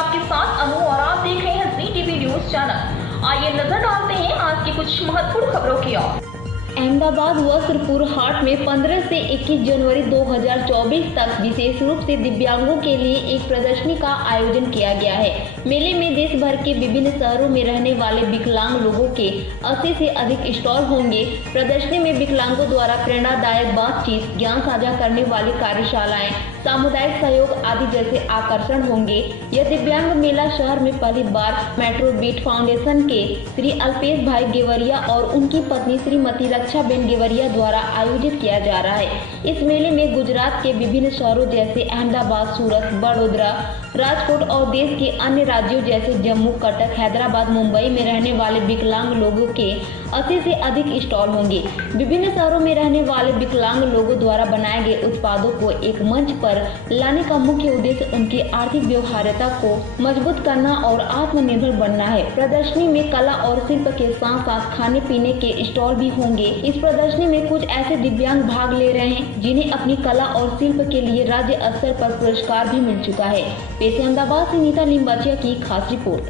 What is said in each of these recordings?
आपके साथ अनु और आप देख रहे हैं जी टीवी न्यूज चैनल। आइए नजर डालते हैं आज की कुछ महत्वपूर्ण खबरों की ओर। अहमदाबाद वस्त्रपुर हाट में 15 से 21 जनवरी 2024 तक विशेष रूप से दिव्यांगों के लिए एक प्रदर्शनी का आयोजन किया गया है। मेले में देश भर के विभिन्न शहरों में रहने वाले विकलांग लोगों के 80 से अधिक स्टॉल होंगे। प्रदर्शनी में विकलांगों द्वारा प्रेरणादायक बातचीत, ज्ञान साझा करने वाली कार्यशालाएं, सामुदायिक सहयोग आदि जैसे आकर्षण होंगे। यह दिव्यांग मेला शहर में पहली बार मेट्रो बीट फाउंडेशन के श्री अल्पेश भाई गेवरिया और उनकी पत्नी श्रीमती रक्षाबेन गेवरिया द्वारा आयोजित किया जा रहा है। इस मेले में गुजरात के विभिन्न शहरों जैसे अहमदाबाद, सूरत, बड़ौदा, राजकोट और देश के अन्य राज्यों जैसे जम्मू, कटक, हैदराबाद, मुंबई में रहने वाले विकलांग लोगों के 80 से अधिक स्टॉल होंगे। विभिन्न शहरों में रहने वाले विकलांग लोगों द्वारा बनाए गए उत्पादों को एक मंच पर लाने का मुख्य उद्देश्य उनकी आर्थिक व्यवहार्यता को मजबूत करना और आत्मनिर्भर बनना है। प्रदर्शनी में कला और शिल्प के साथ साथ खाने पीने के स्टॉल भी होंगे। इस प्रदर्शनी में कुछ ऐसे दिव्यांग भाग ले रहे हैं जिन्हें अपनी कला और शिल्प के लिए राज्य स्तर पर पुरस्कार भी मिल चुका है। पेश अहमदाबाद से नीता लिंबाचिया की खास रिपोर्ट।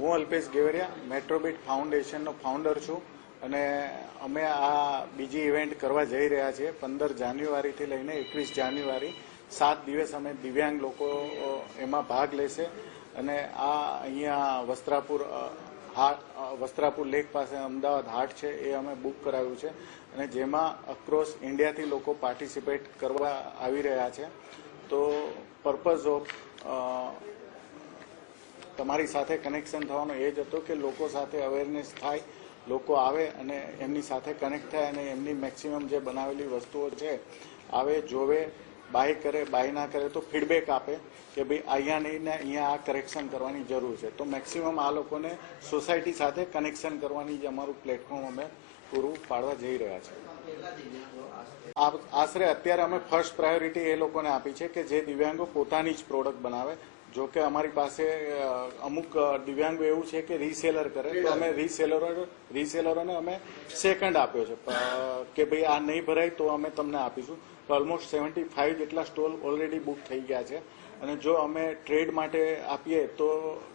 હું અલ્પેશ ગેવરિયા મેટ્રોબીટ ફાઉન્ડેશનનો ફાઉન્ડર છું અને અમે આ બીજી ઇવેન્ટ કરવા જઈ રહ્યા છીએ 15 જાન્યુઆરીથી લઈને 21 જાન્યુઆરી 7 દિવસ અમે દિવ્યાંગ લોકો એમાં ભાગ લેશે અને આ અહીંયા વસ્ત્રાપુર લેક પાસે અમદાવાદ હાટ છે એ અમે બુક કરાવ્યું છે અને જેમાં અક્રોસ ઇન્ડિયાથી લોકો પાર્ટિસિપેટ કરવા આવી રહ્યા છે। તો પર્પઝ ઓફ તમારી સાથે કનેક્શન થવાનો એ જ હતો કે લોકો સાથે અવેરનેસ થાય, લોકો આવે અને એમની સાથે કનેક્ટ થાય અને એમની મેક્સિમમ જે બનાવેલી વસ્તુઓ છે આવે, જોવે, બાય કરે, બાય ના કરે તો ફીડબેક આપે કે ભાઈ અહીંયા નહીં ને અહીંયા આ કરેક્શન કરવાની જરૂર છે। તો મેક્સિમમ આ લોકોને સોસાયટી સાથે કનેક્શન કરવાની જે અમારું પ્લેટફોર્મ અમે પૂરું પાડવા જઈ રહ્યા છીએ। આશરે અત્યારે અમે ફર્સ્ટ પ્રાયોરિટી એ લોકોને આપી છે કે જે દિવ્યાંગો પોતાની જ પ્રોડક્ટ બનાવે। જો કે અમારી પાસે અમુક દિવ્યાંગો એવું છે કે રીસેલર કરે તો અમે રીસેલરોને અમે સેકન્ડ આપ્યો છે કે ભાઈ આ નહીં ભરાય તો અમે તમને આપીશું। તો ઓલમોસ્ટ 75 જેટલા સ્ટોલ ઓલરેડી બુક થઈ ગયા છે અને જો અમે ટ્રેડ માટે આપીએ તો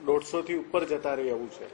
150થી ઉપર જતા રહે એવું છે।